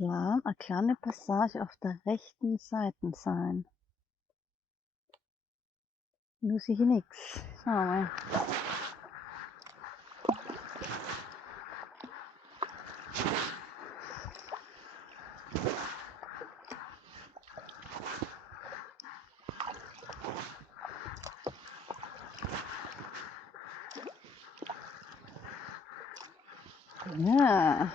Plan eine kleine Passage auf der rechten Seite sein. Nur sehe ich nichts. Schauen wir mal. Ja.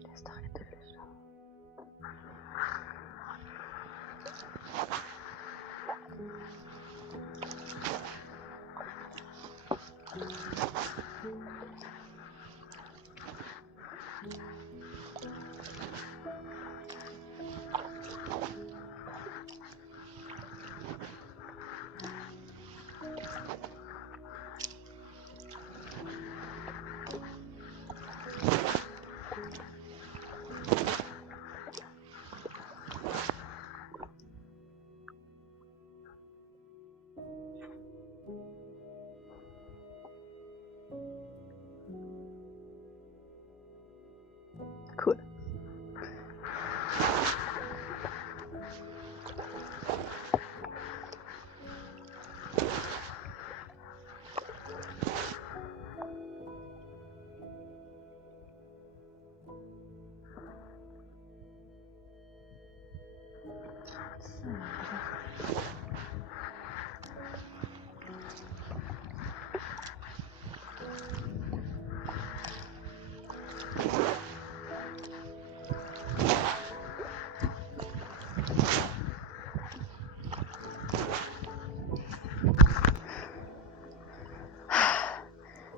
Das ist doch idyllisch. Cool.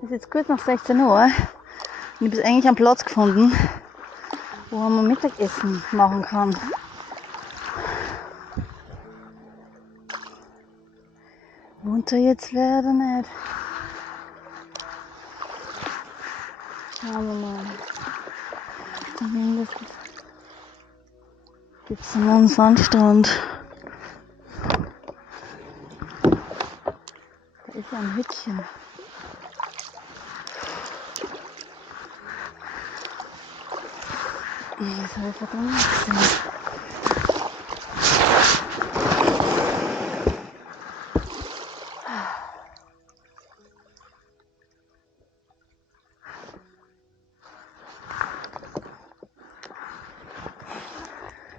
Es ist jetzt kurz nach 16 Uhr. Ich habe jetzt eigentlich einen Platz gefunden, wo man Mittagessen machen kann. Munter jetzt leider nicht. Schauen wir mal. Zumindest gibt es einen Sandstrand. Da ist ja ein Hütchen. Das soll verdammt sein.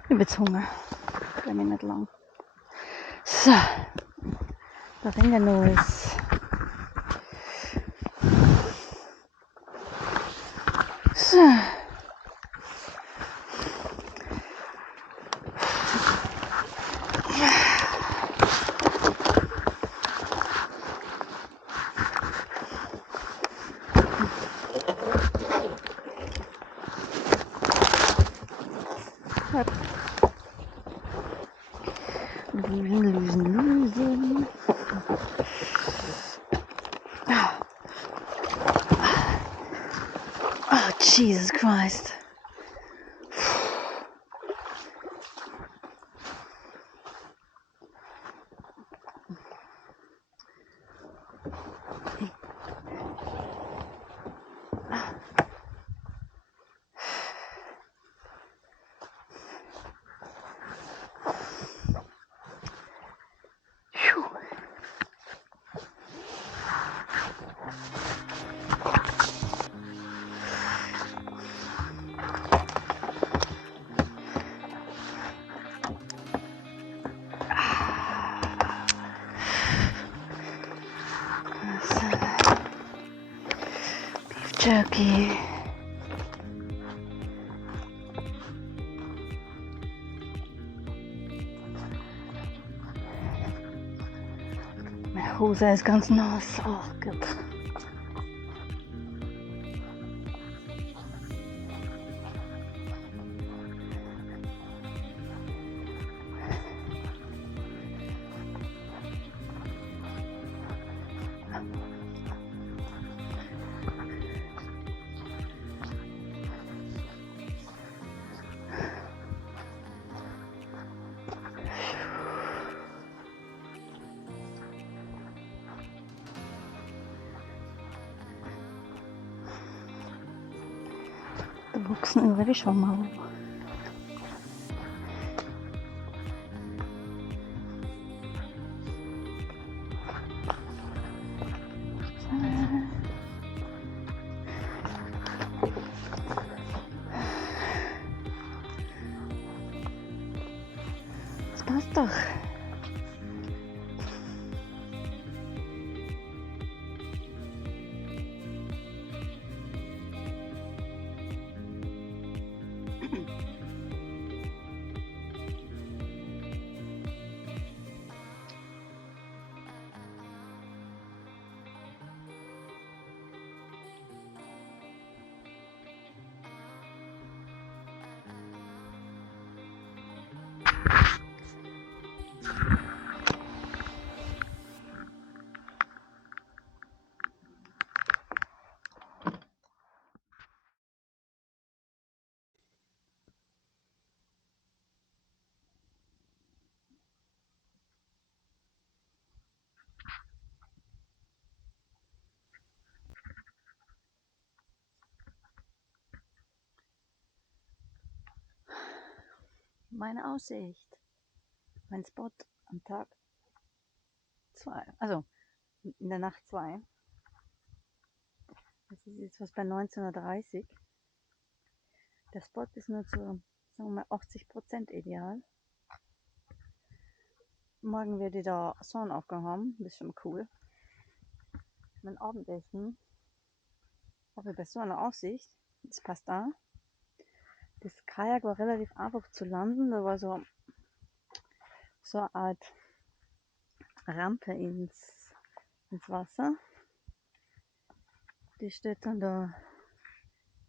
Ich habe jetzt Hunger. Bleibe ich nicht lang. So, da rennt ja noch was. So. Lösen. Oh, Jesus Christ. Jerky. Meine Hose ist ganz nass. Oh Gott. Da wachsen über die Schaumauer. Das passt doch. Meine Aussicht. Mein Spot am Tag 2. Also in der Nacht 2. Das ist jetzt was bei 19:30 Uhr. Der Spot ist nur zu, sagen wir mal, 80% ideal. Morgen werde ich da Sonnenaufgang haben. Das ist schon mal cool. Mein Abendessen habe ich bei so einer Aussicht. Das passt da. Das Kajak war relativ einfach zu landen. Da war so eine Art Rampe ins Wasser. Die steht dann da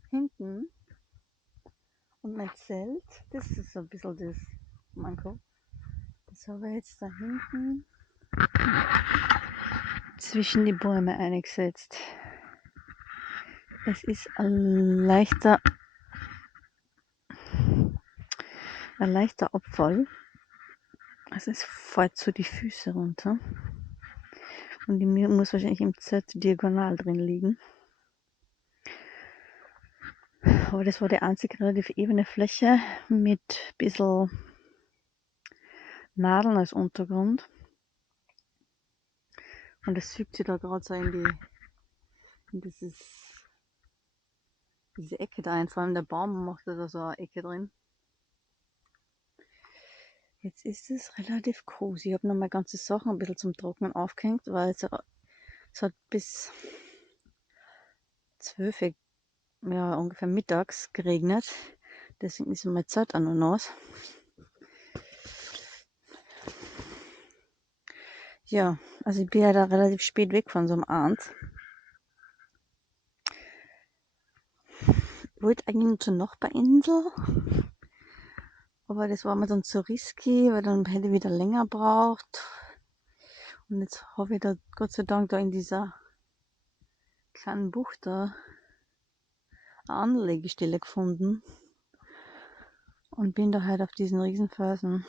hinten. Und mein Zelt, das ist so ein bisschen das Manko. Das habe ich jetzt da hinten zwischen die Bäume eingesetzt. Es ist ein leichter Abfall. Also es fällt so die Füße runter. Und die muss wahrscheinlich im Zelt diagonal drin liegen. Aber das war die einzige relativ ebene Fläche mit ein bisschen Nadeln als Untergrund. Und das fügt sich da gerade so in diese Ecke da ein. Vor allem der Baum macht da so eine Ecke drin. Jetzt ist es relativ cozy. Ich habe noch meine ganzen Sachen ein bisschen zum Trocknen aufgehängt, weil es hat bis 12 Uhr, ja, ungefähr mittags geregnet. Deswegen ist meine Zeit auch noch nass. Ja, also ich bin ja da relativ spät weg von so einem Abend. Ich wollte eigentlich nur zur Nachbarinsel, aber das war mir dann zu risky, weil dann hätte ich wieder länger braucht. Und jetzt habe ich da Gott sei Dank da in dieser kleinen Bucht da eine Anlegestelle gefunden und bin da halt auf diesen Riesenfelsen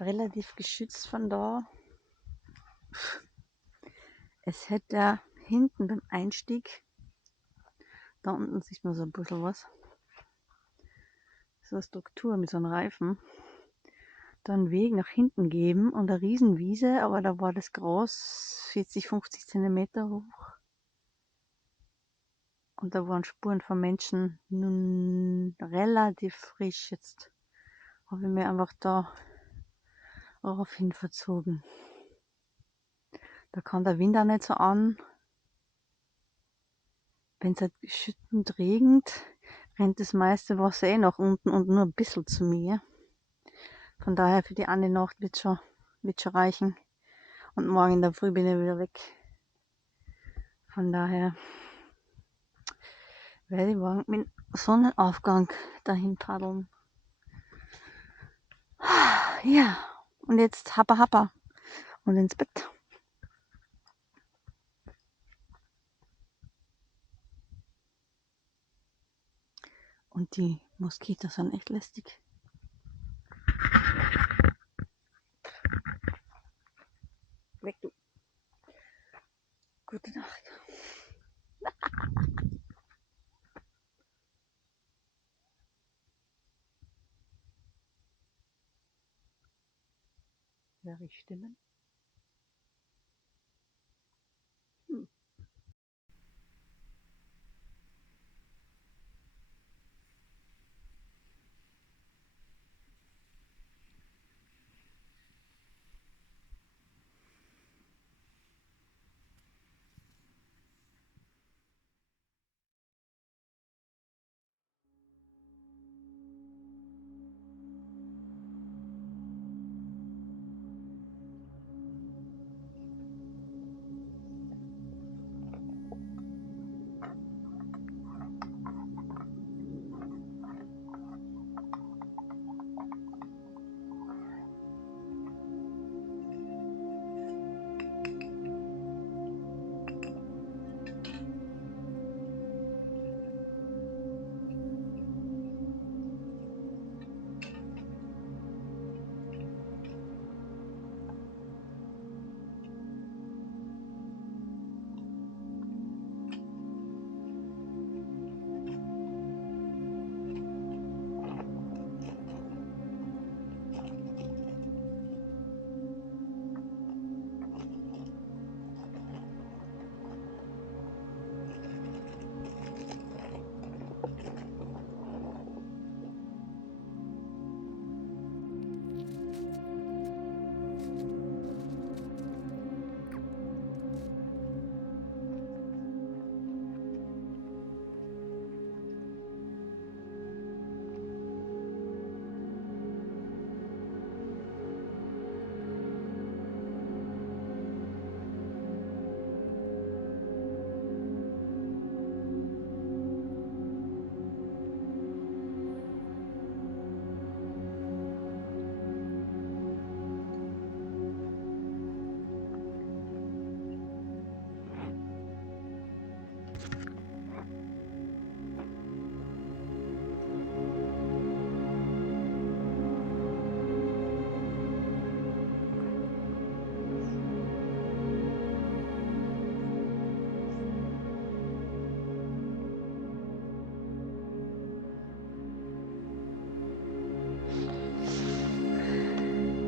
relativ geschützt von da. Es hätte hinten beim Einstieg, da unten sieht man so ein bisschen was, so eine Struktur mit so einem Reifen, da einen Weg nach hinten geben und eine Riesenwiese, aber da war das Gras 40, 50 Zentimeter hoch. Und da waren Spuren von Menschen nun relativ frisch. Jetzt habe ich mir einfach da daraufhin verzogen. Da kann der Wind auch nicht so an. Wenn es halt schüttend regnet, rennt das meiste Wasser eh nach unten und nur ein bisschen zu mir. Von daher für die eine Nacht wird schon reichen. Und morgen in der Früh bin ich wieder weg. Von daher werde ich morgen mit Sonnenaufgang dahin paddeln. Ja, und jetzt happa happa und ins Bett. Und die Moskitos sind echt lästig. Weg du. Gute Nacht. Höre ich Stimmen?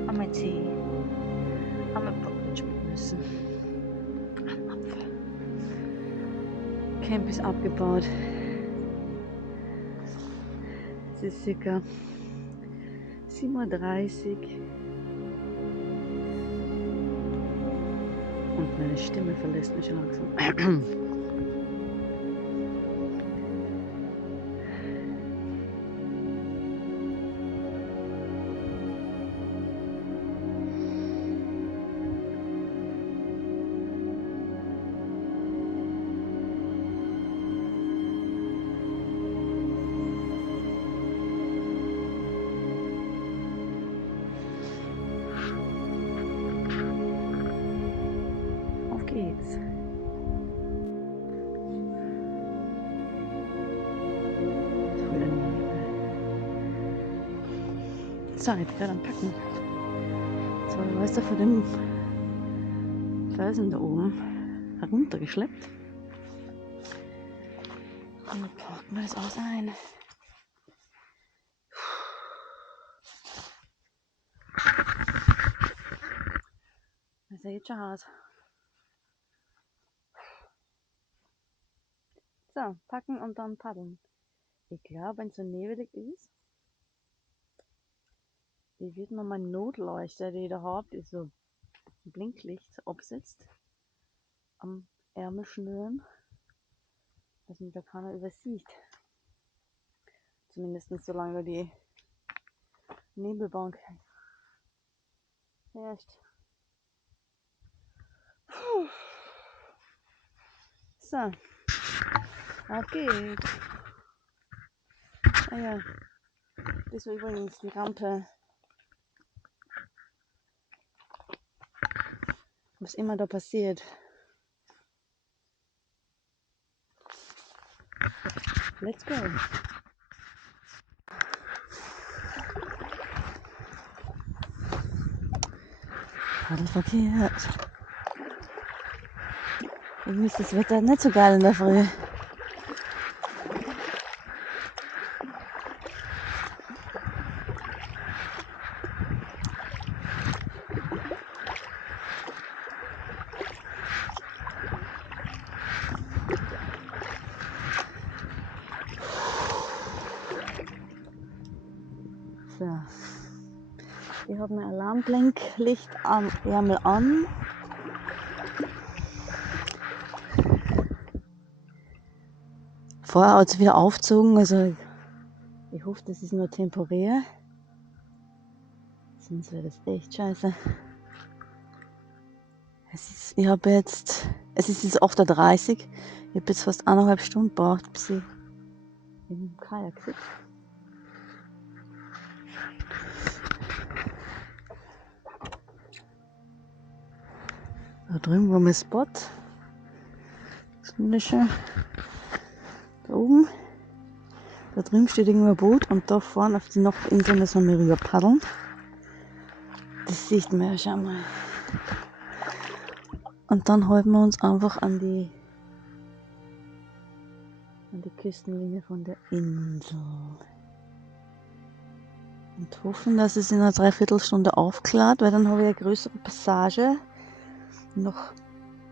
Am Tee. Haben wir Porridge mit Nüssen. Ein Apfel. Camp ist abgebaut. Es ist circa 7:30 Uhr. Und meine Stimme verlässt mich langsam. Auf geht's. So, jetzt gerade am Packen. So, weißt du, von dem Felsen da oben heruntergeschleppt. Und dann packen wir das alles ein. Das sieht schon aus. So, packen und dann paddeln. Ich glaube, wenn es so nebelig ist, ich wird mir meine Notleuchte, die ich da habe, die so Blinklicht absetzt, am Ärmel schnüren, dass mich da keiner übersieht. Zumindest solange da die Nebelbank herrscht. So, auf geht's. Ah ja, das war übrigens die Rampe, was immer da passiert. Let's go. Alles verkehrt. Irgendwie ist das Wetter nicht so geil in der Früh. So. Ich habe mein Alarmblinklicht am Ärmel an. Vorher hat es wieder aufgezogen, also ich hoffe, das ist nur temporär. Sonst wäre das echt scheiße. Es ist jetzt 8:30 Uhr. Ich habe jetzt fast 1,5 Stunden gebraucht, bis ich im Kajak sitze. Da drüben war mein Spot. Das ist wunderschön. Da oben. Da drüben steht irgendwo ein Boot und da vorne auf die Nachbarinsel müssen wir rüber paddeln. Das sieht man ja schon mal. Und dann halten wir uns einfach an die Küstenlinie von der Insel. Und hoffen, dass es in einer Dreiviertelstunde aufklärt, weil dann habe ich eine größere Passage nach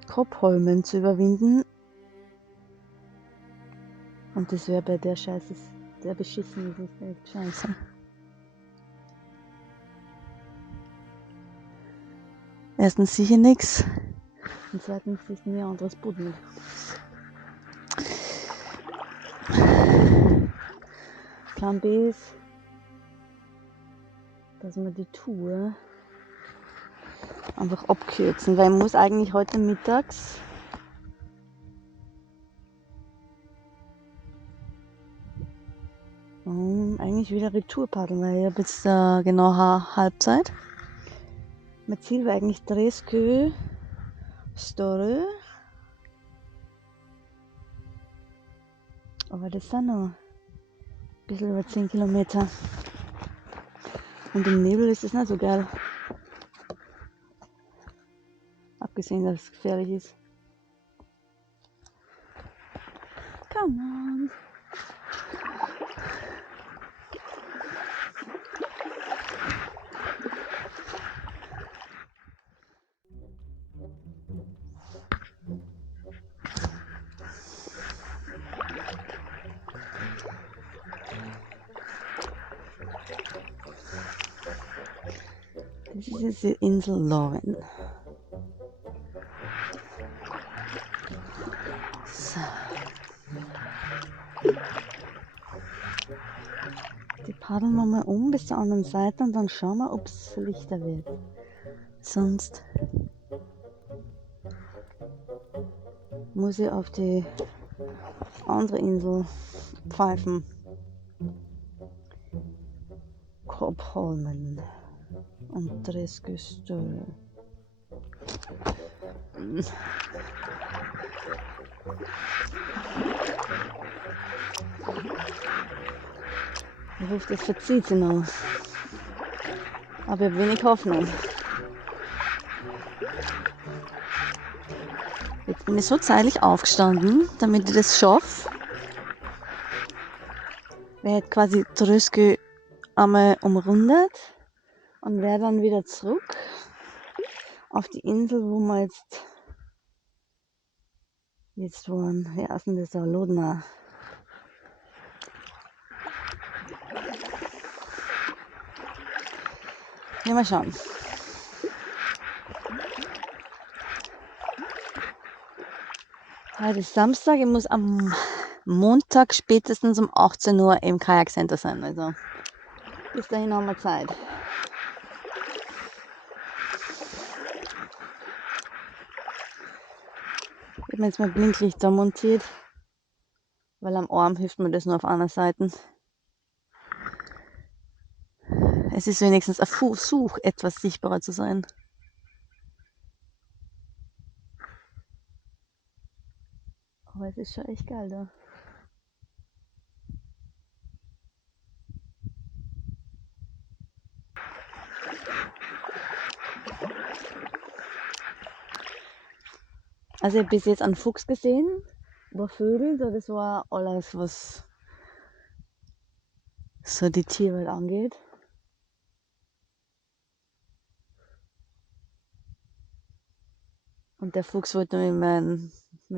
Kopfholmen zu überwinden. Und das wäre bei der Scheiße, der beschissen ist, ist echt scheiße. Erstens sicher nichts und zweitens ist mir ein anderes Boot mit. Plan B ist, dass wir die Tour einfach abkürzen, weil ich muss eigentlich heute mittags eigentlich wieder Retour paddeln, weil ich habe jetzt genau Halbzeit. Mein Ziel war eigentlich Tresky, Storö, aber das sind noch ein bisschen über 10 Kilometer. Und im Nebel ist es nicht so geil. Abgesehen, dass es gefährlich ist. Come on. Das ist jetzt die Insel Loven. So. Die paddeln wir mal bis zur anderen Seite und dann schauen wir, ob es lichter wird. Sonst muss ich auf die andere Insel pfeifen. Kopfholmen und Tresky-Stö. Ich hoffe, das verzieht sich noch. Aber ich habe wenig Hoffnung. Jetzt bin ich so zeitig aufgestanden, damit ich das schaffe. Ich hätte quasi Tresky einmal umrundet und wäre dann wieder zurück auf die Insel, wo wir jetzt waren. Wie heißt denn das da? Lodna. Ja, mal schauen. Heute ist Samstag, ich muss am Montag spätestens um 18 Uhr im Kajak Center sein. Also bis dahin haben wir Zeit. Ich habe mir jetzt mein Blinklicht da montiert, weil am Arm hilft mir das nur auf einer Seite. Es ist wenigstens ein Versuch, etwas sichtbarer zu sein. Aber es ist schon echt geil da. Also ich habe bis jetzt einen Fuchs gesehen, aber Vögel, das war alles, was so die Tierwelt angeht. Und der Fuchs wollte mir mein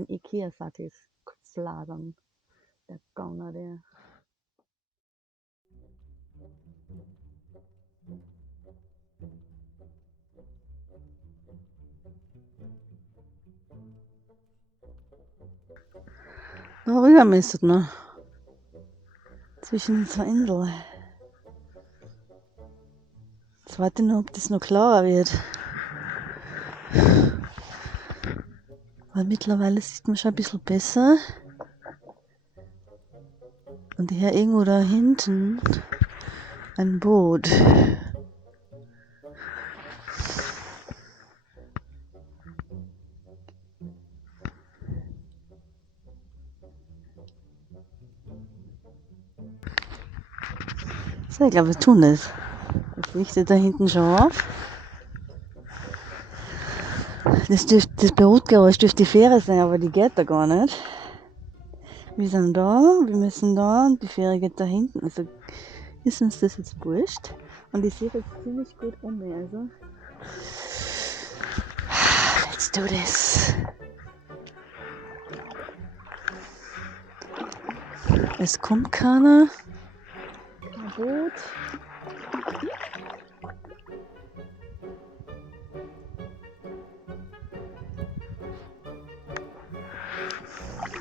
Ikea-Sattel kurz lagern. Der Gauner, der. Da rüber müsstet noch. Zwischen den zwei Inseln. Jetzt warte nur, ob das noch klarer wird. Weil mittlerweile sieht man schon ein bisschen besser. Und hier irgendwo da hinten ein Boot. So, ich glaube, wir tun das. Das lichtet da hinten schon auf. Das Bootgeräusch dürfte die Fähre sein, aber die geht da gar nicht. Wir sind da, wir müssen da und die Fähre geht da hinten. Also ist uns das jetzt wurscht. Und ich sehe jetzt ziemlich gut um mich. Also let's do this. Es kommt keiner. Kein Boot.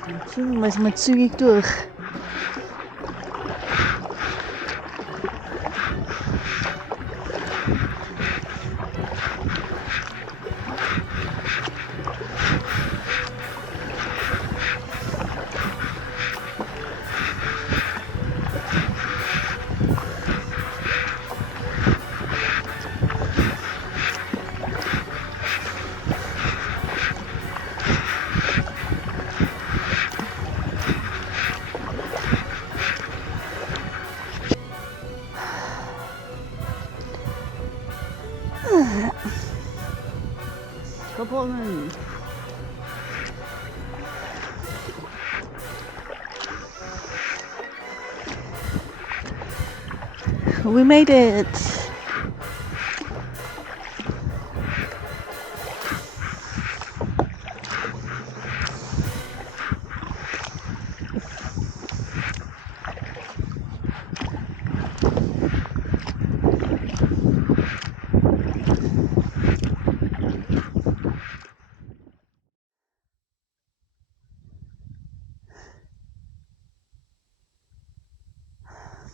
Dann ziehen wir es mal zügig durch. Gewonnen. We made it.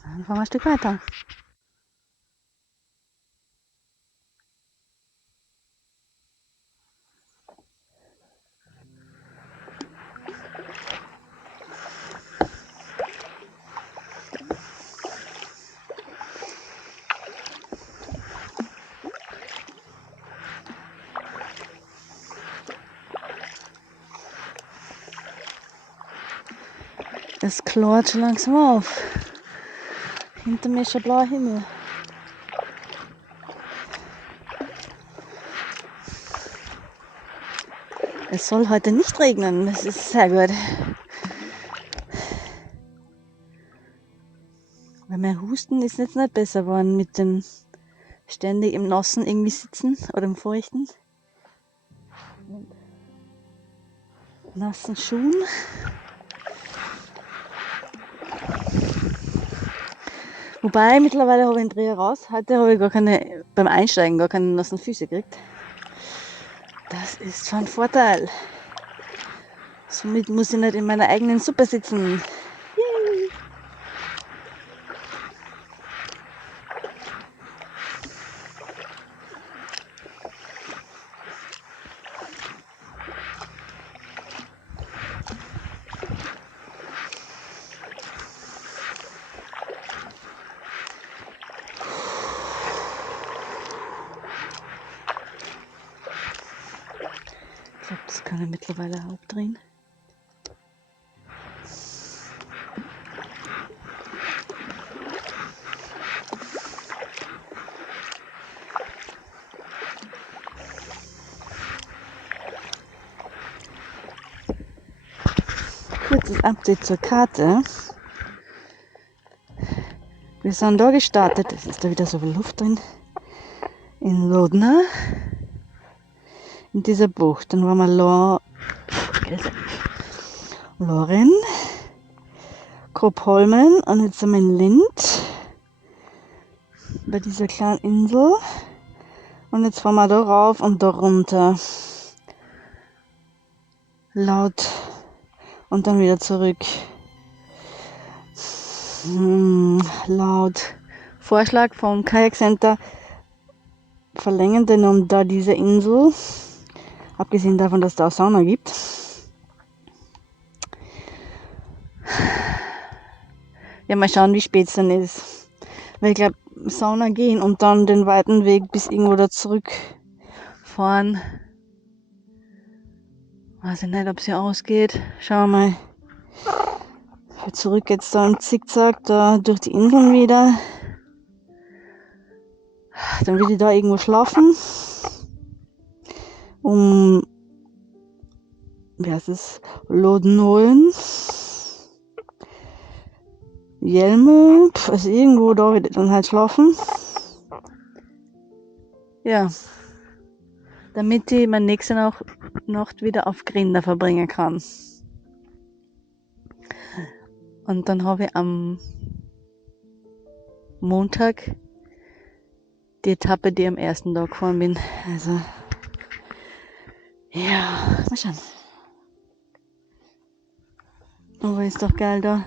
Dann fahren wir ein Stück weiter. Es klart schon langsam auf. Hinter mir ist schon blauer Himmel. Es soll heute nicht regnen, das ist sehr gut. Weil mein Husten ist jetzt nicht besser geworden mit dem ständig im Nassen irgendwie sitzen oder im Feuchten. Und nassen Schuhen. Wobei, mittlerweile habe ich einen Dreher raus. Heute habe ich beim Einsteigen gar keine nassen Füße gekriegt. Das ist schon ein Vorteil. Somit muss ich nicht in meiner eigenen Suppe sitzen. Yay. Ich glaube, das kann ich mittlerweile abdrehen. Kurzes Update zur Karte. Wir sind da gestartet. Es ist da wieder so viel Luft drin. In Lodna. In dieser Bucht. Dann waren wir Loren, Kropholmen und jetzt sind wir in Lind. Bei dieser kleinen Insel. Und jetzt fahren wir da rauf und da runter. Laut. Und dann wieder zurück. Laut Vorschlag vom Kayak Center verlängern den um da diese Insel. Abgesehen davon, dass es da auch Sauna gibt. Ja, mal schauen, wie spät es dann ist. Weil ich glaube, Sauna gehen und dann den weiten Weg bis irgendwo da zurückfahren. Weiß ich nicht, ob es hier ausgeht. Schauen wir mal. Für zurück jetzt da im Zickzack da durch die Inseln wieder. Dann will ich da irgendwo schlafen. Wie heißt es? Loden holen. Jelme. Also irgendwo da will ich dann halt schlafen. Ja. Damit ich meine nächste Nacht wieder auf Grinder verbringen kann. Und dann habe ich am Montag die Etappe, die ich am ersten Tag gefahren bin. Also, ja, mal schauen. Aber ist doch geil da.